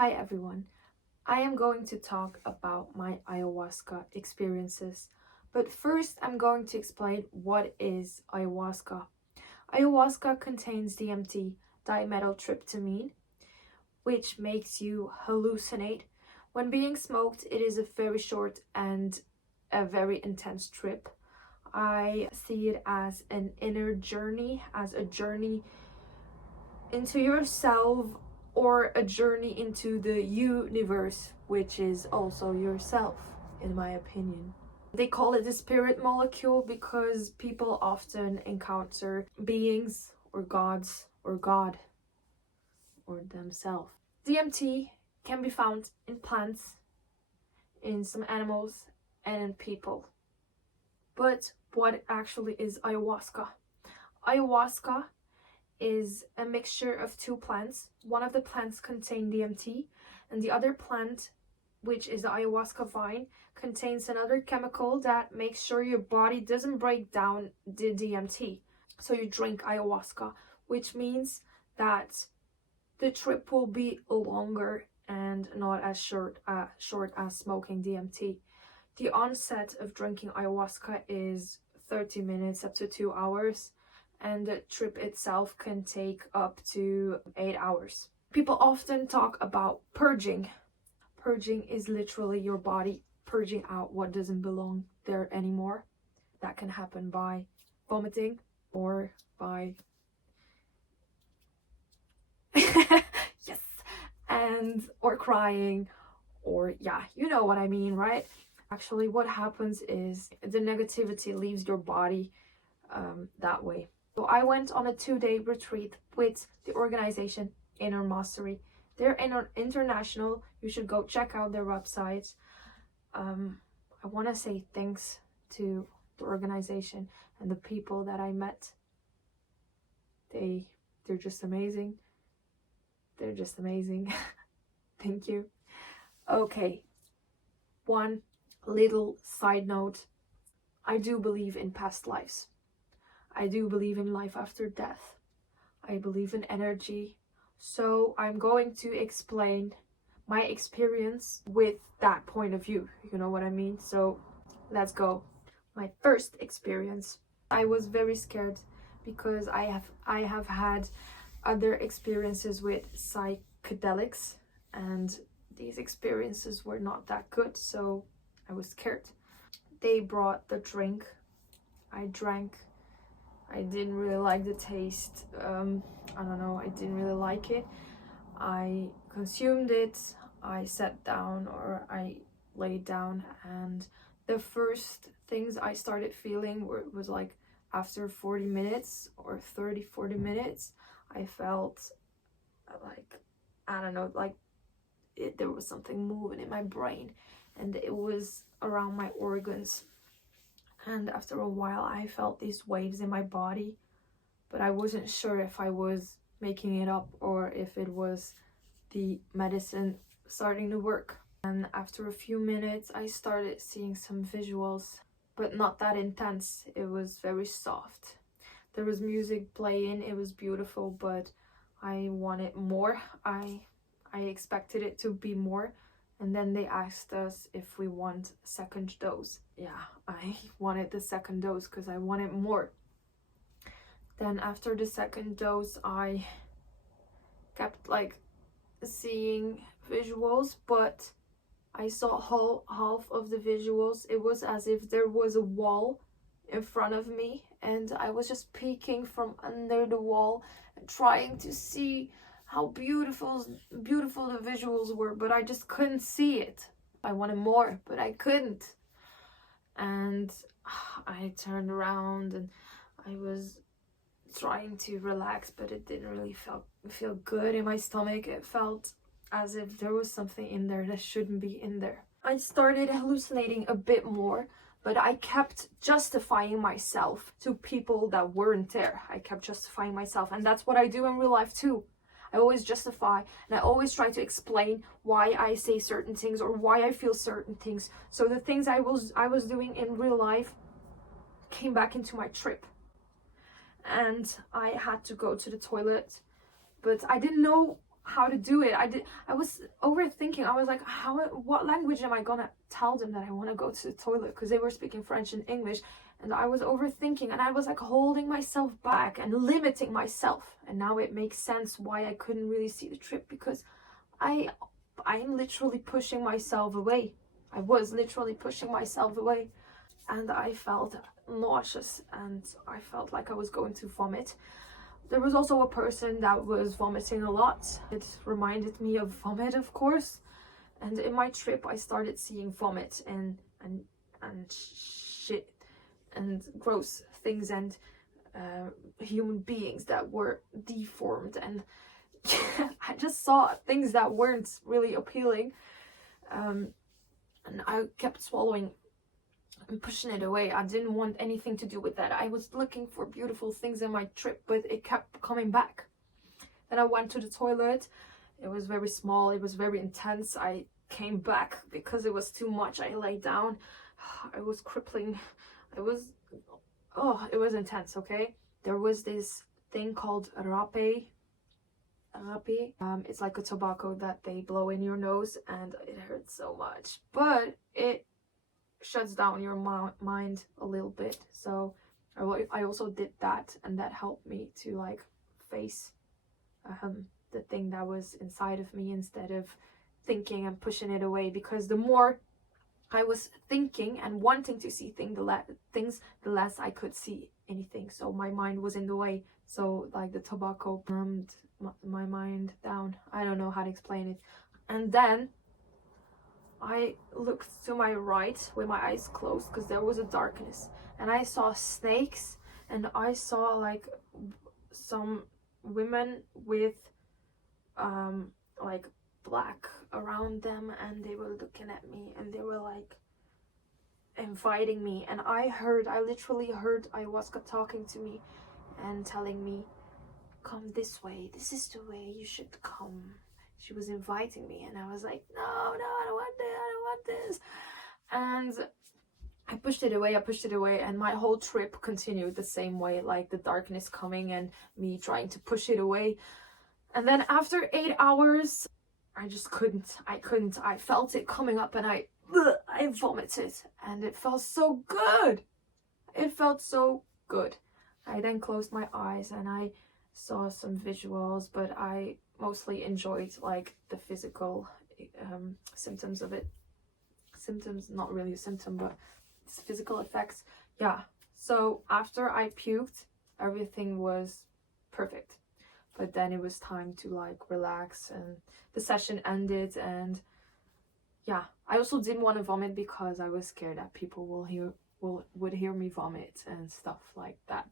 Hi everyone, I am going to talk about my ayahuasca experiences, but first I'm going to explain what is ayahuasca. Ayahuasca contains DMT, dimethyltryptamine, which makes you hallucinate. When being smoked, it is a very short and a very intense trip. I see it as an inner journey, as a journey into yourself, or a journey into the universe, which is also yourself, in my opinion. They call it the spirit molecule because people often encounter beings or gods or God or themselves. DMT can be found in plants, in some animals, and in people. But what actually is ayahuasca? Ayahuasca is a mixture of two plants. One of the plants contains DMT, and the other plant, which is the ayahuasca vine, contains another chemical that makes sure your body doesn't break down the DMT. So you drink ayahuasca, which means that the trip will be longer and not as short as smoking DMT. The onset of drinking ayahuasca is 30 minutes up to 2 hours, and the trip itself can take up to 8 hours. People often talk about purging. Purging is literally your body purging out what doesn't belong there anymore. That can happen by vomiting or by yes, or crying, or yeah, you know what I mean, right? Actually, what happens is the negativity leaves your body that way. So I went on a 2-day retreat with the organization Inner Mastery. They're international. You should go check out their website. I want to say thanks to the organization and the people that I met. They're just amazing. They're just amazing. Thank you. Okay, one little side note. I do believe in past lives. I do believe in life after death. I believe in energy. So I'm going to explain my experience with that point of view. You know what I mean? So let's go. My first experience. I was very scared because I have had other experiences with psychedelics, and these experiences were not that good, so I was scared. They brought the drink. I drank. I didn't really like the taste. I don't know, I didn't really like it. I consumed it, I sat down, or I laid down, and the first things I started feeling was like after 40 minutes or 40 minutes, I felt like, I don't know, like there was something moving in my brain, and it was around my organs. And after a while, I felt these waves in my body, but I wasn't sure if I was making it up or if it was the medicine starting to work. And after a few minutes, I started seeing some visuals, but not that intense. It was very soft. There was music playing. It was beautiful, but I wanted more. I expected it to be more. And then they asked us if we want a second dose. Yeah, I wanted the second dose because I wanted more. Then after the second dose, I kept like seeing visuals, but I saw half of the visuals. It was as if there was a wall in front of me, and I was just peeking from under the wall and trying to see how beautiful the visuals were, but I just couldn't see it. I wanted more, but I couldn't. And I turned around and I was trying to relax, but it didn't really feel good in my stomach. It felt as if there was something in there that shouldn't be in there. I started hallucinating a bit more, but I kept justifying myself to people that weren't there. I kept justifying myself, and that's what I do in real life too. I always justify, and I always try to explain why I say certain things or why I feel certain things. So the things I was doing in real life came back into my trip. And I had to go to the toilet, but I didn't know how to do it. I was overthinking. I was like, what language am I gonna tell them that I want to go to the toilet, because they were speaking French and English, and I was overthinking, and I was like holding myself back and limiting myself. And now it makes sense why I couldn't really see the trip, because I'm literally pushing myself away. I was literally pushing myself away, and I felt nauseous, and I felt like I was going to vomit. There was also a person that was vomiting a lot. It reminded me of vomit, of course. And in my trip, I started seeing vomit and shit and gross things, and human beings that were deformed, and I just saw things that weren't really appealing. And I kept swallowing and pushing it away. I didn't want anything to do with that. I was looking for beautiful things in my trip, but it kept coming back. Then I went to the toilet. It was very small. It was very intense. I came back because it was too much. I lay down. I was crippling. It was intense, okay? There was this thing called rape. It's like a tobacco that they blow in your nose, and it hurts so much. But it shuts down your mind a little bit, so I also did that, and that helped me to like face the thing that was inside of me, instead of thinking and pushing it away, because the more I was thinking and wanting to see the less I could see anything. So my mind was in the way, so like the tobacco calmed my mind down. I don't know how to explain it. And then I looked to my right with my eyes closed, because there was a darkness, and I saw snakes, and I saw like some women with like black around them, and they were looking at me, and they were like inviting me, and I literally heard ayahuasca talking to me and telling me, come this way, this is the way you should come. She was inviting me, and I was like, no, I don't want this. And I pushed it away, and my whole trip continued the same way, like the darkness coming and me trying to push it away. And then after 8 hours, I just couldn't. I felt it coming up, and I vomited, and it felt so good. It felt so good. I then closed my eyes, and I saw some visuals, but I mostly enjoyed like the physical symptoms of it. Symptoms, not really a symptom, but it's physical effects. Yeah, so after I puked, everything was perfect, but then it was time to like relax, and the session ended. And yeah, I also didn't want to vomit, because I was scared that people would hear me vomit and stuff like that.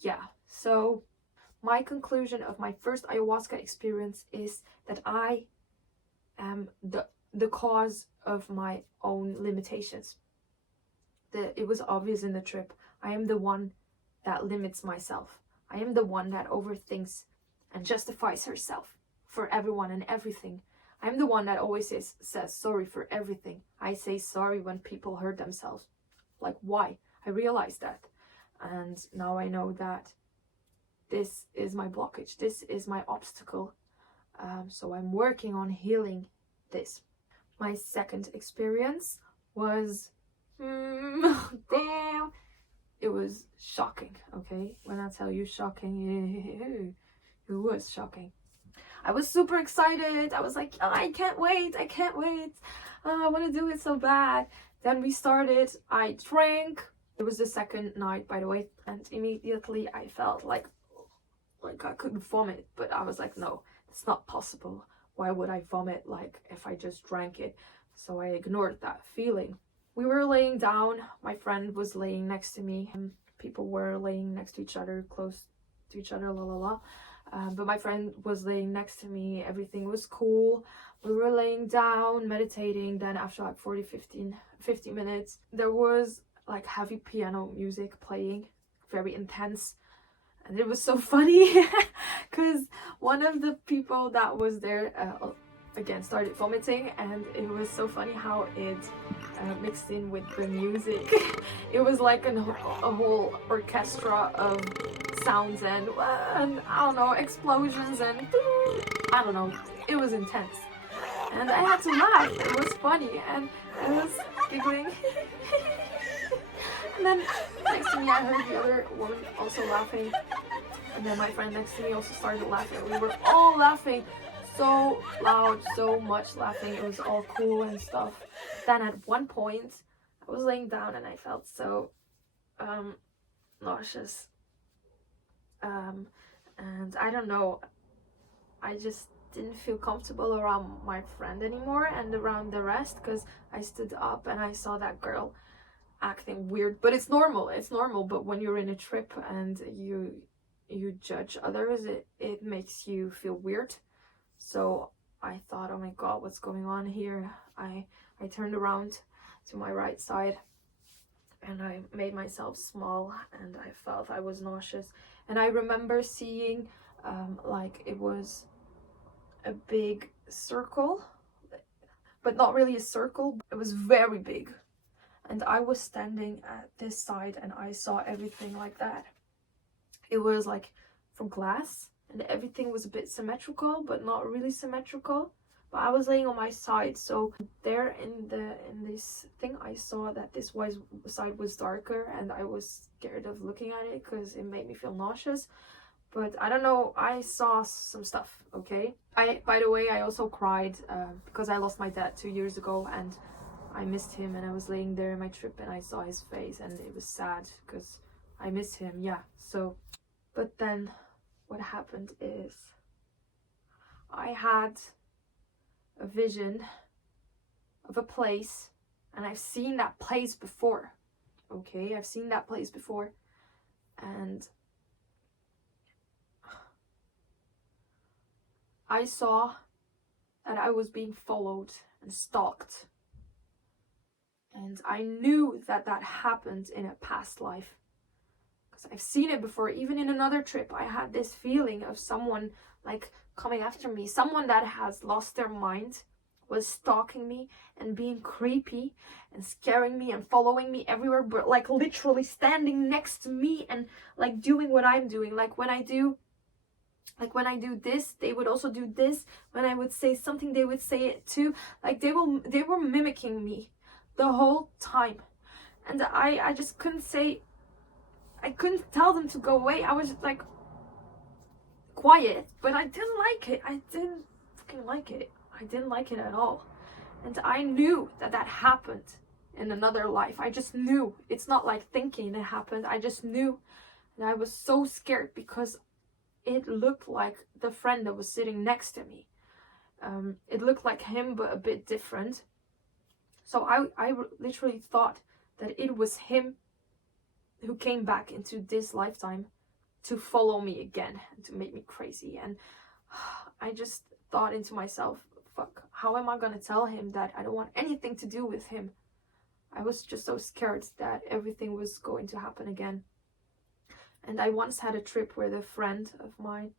Yeah, so my conclusion of my first ayahuasca experience is that I am the cause of my own limitations. It was obvious in the trip. I am the one that limits myself. I am the one that overthinks and justifies herself for everyone and everything. I'm the one that always says sorry for everything. I say sorry when people hurt themselves. Like, why? I realized that. And now I know that this is my blockage. This is my obstacle. So I'm working on healing this. My second experience was, damn, it was shocking, okay? When I tell you shocking, it was shocking. I was super excited. I was like, oh, I can't wait. I want to do it so bad. Then we started. I drank. It was the second night, by the way, and immediately I felt like I couldn't vomit, but I was like, no, it's not possible. Why would I vomit like if I just drank it? So I ignored that feeling. We were laying down. My friend was laying next to me, and people were laying next to each other, close to each other, but my friend was laying next to me. Everything was cool. We were laying down, meditating. Then after like 50 minutes, there was like heavy piano music playing, very intense. And it was so funny because one of the people that was there again started vomiting, and it was so funny how it mixed in with the music. It was like a whole orchestra of sounds and I don't know, explosions and I don't know. It was intense. And I had to laugh. It was funny and I was giggling. And then next to me I heard the other woman also laughing. And then my friend next to me also started laughing. We were all laughing so loud, so much laughing. It was all cool and stuff. Then at one point I was laying down and I felt so nauseous. And I don't know, I just didn't feel comfortable around my friend anymore and around the rest, because I stood up and I saw that girl acting weird. But it's normal, but when you're in a trip and you judge others, it makes you feel weird. So I thought, oh my god, what's going on here? I turned around to my right side and I made myself small and I felt I was nauseous. And I remember seeing like it was a big circle, but not really a circle. It was very big. And I was standing at this side and I saw everything like that. It was like from glass and everything was a bit symmetrical, but not really symmetrical. But I was laying on my side, so there in this thing I saw that this side was darker and I was scared of looking at it because it made me feel nauseous. But I don't know, I saw some stuff, okay? By the way, I also cried because I lost my dad 2 years ago and I missed him, and I was laying there in my trip and I saw his face and it was sad because I missed him, yeah. So, but then what happened is I had a vision of a place, and I've seen that place before, okay? I've seen that place before, and I saw that I was being followed and stalked. And I knew that that happened in a past life. Because I've seen it before. Even in another trip, I had this feeling of someone like coming after me. Someone that has lost their mind was stalking me and being creepy and scaring me and following me everywhere. But like literally standing next to me and like doing what I'm doing. Like when I do this, they would also do this. When I would say something, they would say it too. Like they were mimicking me the whole time. And I just couldn't tell them to go away. I was just like quiet, but I didn't like it. I didn't fucking like it. I didn't like it at all. And I knew that that happened in another life. I just knew. It's not like thinking it happened. I just knew. And I was so scared because it looked like the friend that was sitting next to me. It looked like him, but a bit different. So I literally thought that it was him who came back into this lifetime to follow me again and to make me crazy. And I just thought into myself, fuck, how am I gonna tell him that I don't want anything to do with him? I was just so scared that everything was going to happen again. And I once had a trip with a friend of mine.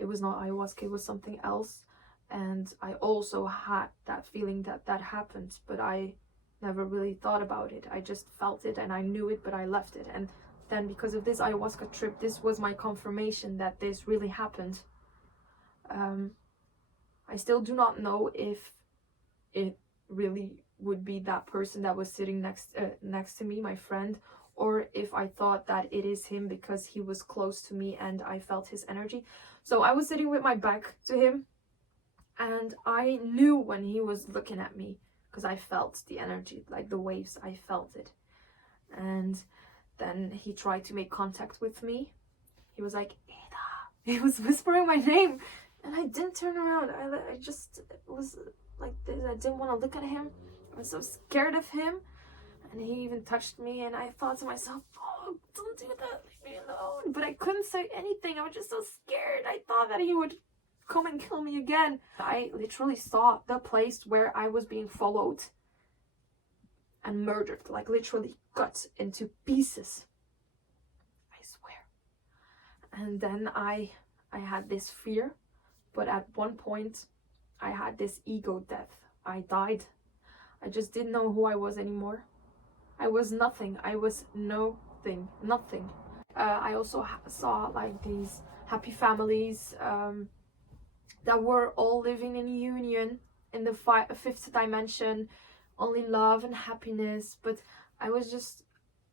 It was not ayahuasca, it was something else. And I also had that feeling that that happened, but I never really thought about it. I just felt it and I knew it, but I left it. And then because of this ayahuasca trip, this was my confirmation that this really happened. I still do not know if it really would be that person that was sitting next to me, my friend, or if I thought that it is him because he was close to me and I felt his energy. So I was sitting with my back to him and I knew when he was looking at me because I felt the energy, like the waves, I felt it. And then he tried to make contact with me. He was like, Ada. He was whispering my name and I didn't turn around. I just was like this. I didn't want to look at him. I was so scared of him. And he even touched me and I thought to myself, oh, don't do that, leave me alone. But I couldn't say anything. I was just so scared. I thought that he would come and kill me again. I literally saw the place where I was being followed and murdered, like literally cut into pieces. I swear. And then I had this fear, but at one point I had this ego death. I died. I just didn't know who I was anymore. I was nothing. I was nothing. I also saw like these happy families that were all living in union in the fifth dimension, only love and happiness. But I was just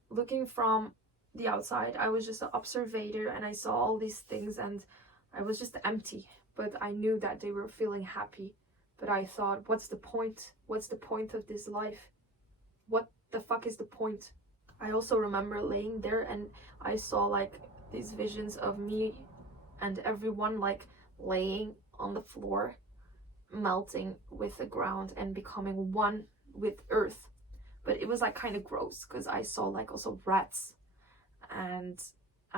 looking from the outside. I was just an observer, and I saw all these things, and I was just empty. But I knew that they were feeling happy. But I thought, what's the point? What's the point of this life? What the fuck is the point? I also remember laying there, and I saw like these visions of me and everyone like laying on the floor, melting with the ground and becoming one with earth. But it was like kind of gross, because I saw like also rats and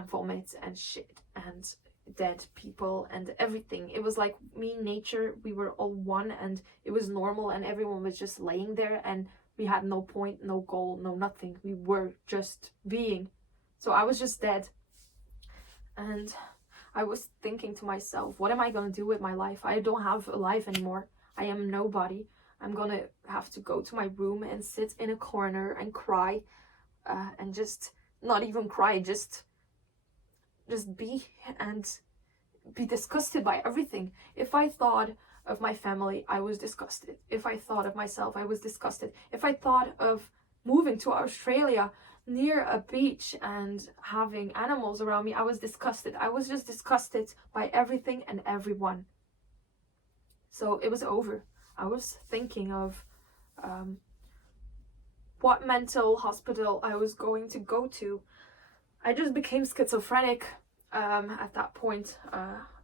vomit and shit and dead people and everything. It was like me, nature, we were all one, and it was normal, and everyone was just laying there, and we had no point, no goal, no nothing. We were just being. So I was just dead. And I was thinking to myself, what am I gonna do with my life? I don't have a life anymore. I am nobody. I'm gonna have to go to my room and sit in a corner and cry, and just not even cry, just be and be disgusted by everything. If I thought of my family, I was disgusted. If I thought of myself, I was disgusted. If I thought of moving to Australia near a beach and having animals around me, I was disgusted. I was just disgusted by everything and everyone. So it was over. I was thinking of what mental hospital I was going to go to. I just became schizophrenic at that point,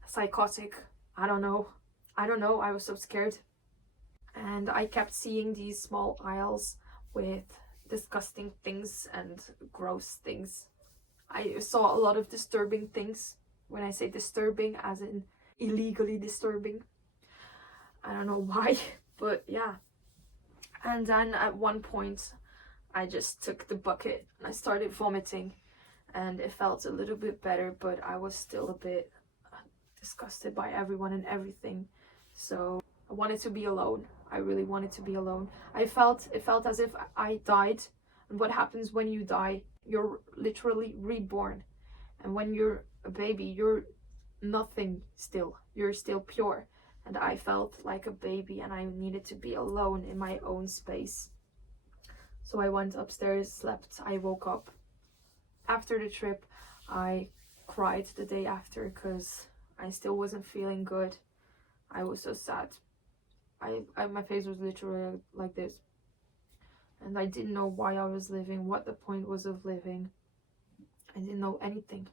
psychotic. I don't know. I was so scared. And I kept seeing these small aisles with disgusting things and gross things. I saw a lot of disturbing things. When I say disturbing, as in illegally disturbing. I don't know why, but yeah. And then at one point, I just took the bucket and I started vomiting. And it felt a little bit better, but I was still a bit disgusted by everyone and everything. So I wanted to be alone. I really wanted to be alone. It felt as if I died. And what happens when you die? You're literally reborn. And when you're a baby, you're nothing still. You're still pure. And I felt like a baby, and I needed to be alone in my own space. So I went upstairs, slept, I woke up. After the trip, I cried the day after, because I still wasn't feeling good. I was so sad. My face was literally like this. And I didn't know why I was living, what the point was of living. I didn't know anything.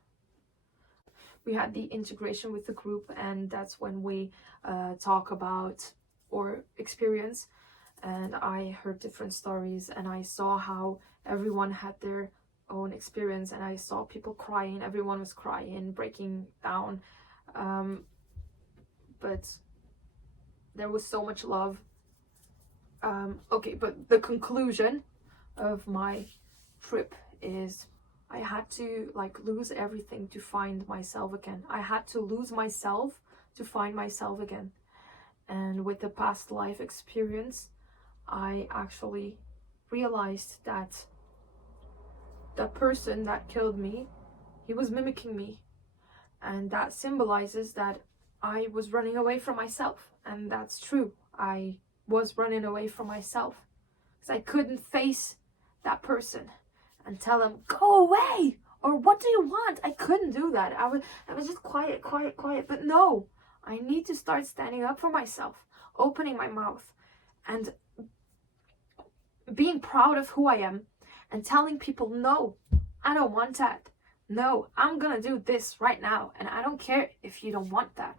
We had the integration with the group, and that's when we talk about our experience. And I heard different stories, and I saw how everyone had their own experience, and I saw people crying. Everyone was crying, breaking down. But there was so much love. Okay, but the conclusion of my trip is I had to like lose everything to find myself again. I had to lose myself to find myself again. And with the past life experience, I actually realized that the person that killed me, he was mimicking me. And that symbolizes that I was running away from myself. And that's true. I was running away from myself. Because I couldn't face that person and tell him, go away! Or what do you want? I couldn't do that. I was just quiet. But no, I need to start standing up for myself. Opening my mouth. And being proud of who I am. And telling people, no, I don't want that. No, I'm gonna do this right now. And I don't care if you don't want that.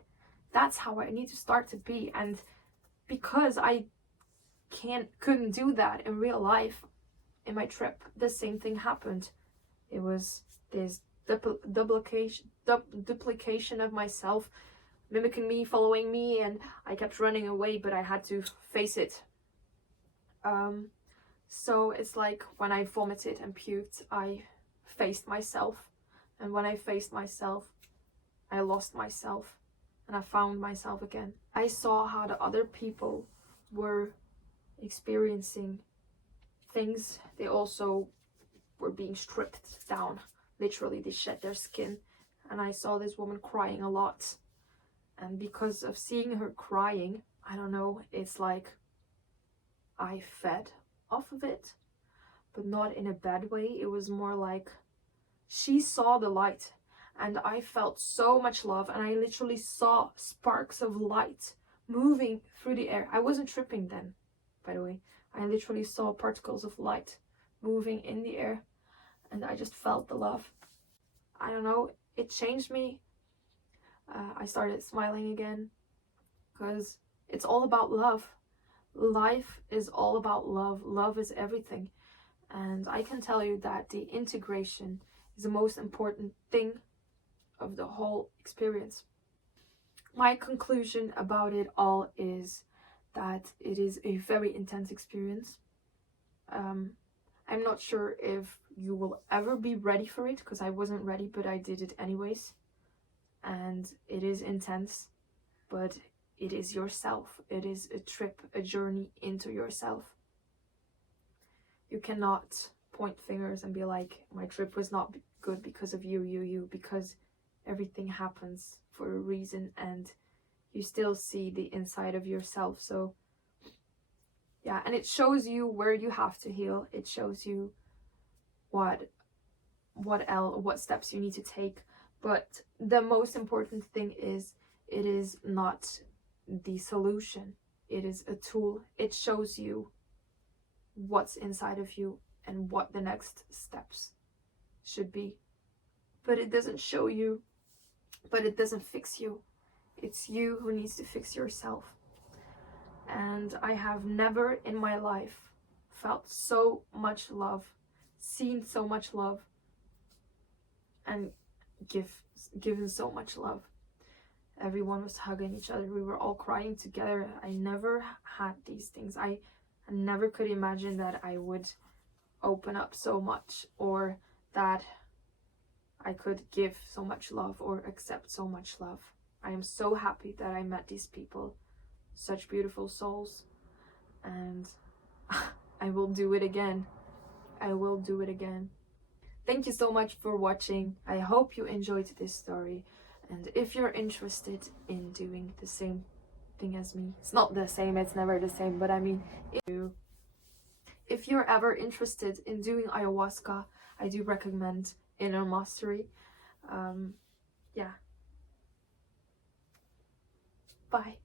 That's how I need to start to be. And because I couldn't do that in real life, in my trip, the same thing happened. It was this duplication of myself, mimicking me, following me, and I kept running away, but I had to face it. So it's like when I vomited and puked, I faced myself. And when I faced myself, I lost myself. And I found myself again. I saw how the other people were experiencing things. They also were being stripped down. literally they shed their skin. And I saw this woman crying a lot. And because of seeing her crying, I don't know, it's like I fed off of it, but not in a bad way. It was more like she saw the light, and I felt so much love, and I literally saw sparks of light moving through the air. I wasn't tripping then, by the way. I literally saw particles of light moving in the air, and I just felt the love. I don't know, it changed me. I started smiling again, because it's all about love. Life is all about love. Love is everything. And I can tell you that the integration is the most important thing of the whole experience. My conclusion about it all is that it is a very intense experience. I'm not sure if you will ever be ready for it, because I wasn't ready, but I did it anyways. And it is intense, but it is yourself. It is a trip, a journey into yourself. You cannot point fingers and be like, my trip was not good because of you, because everything happens for a reason, and you still see the inside of yourself. So yeah, and it shows you where you have to heal. It shows you what steps you need to take. But the most important thing is, it is not the solution. It is a tool. It shows you what's inside of you and what the next steps should be. But it doesn't show you, but it doesn't fix you. It's you who needs to fix yourself. And I have never in my life felt so much love, seen so much love, and given so much love. Everyone was hugging each other. We were all crying together. I never had these things. I never could imagine that I would open up so much, or that I could give so much love or accept so much love. I am so happy that I met these people, such beautiful souls, and I will do it again. I will do it again. Thank you so much for watching. I hope you enjoyed this story. And if you're interested in doing the same thing as me, it's not the same, it's never the same, but I mean, if you're ever interested in doing ayahuasca, I do recommend Inner Mastery. Yeah. Bye.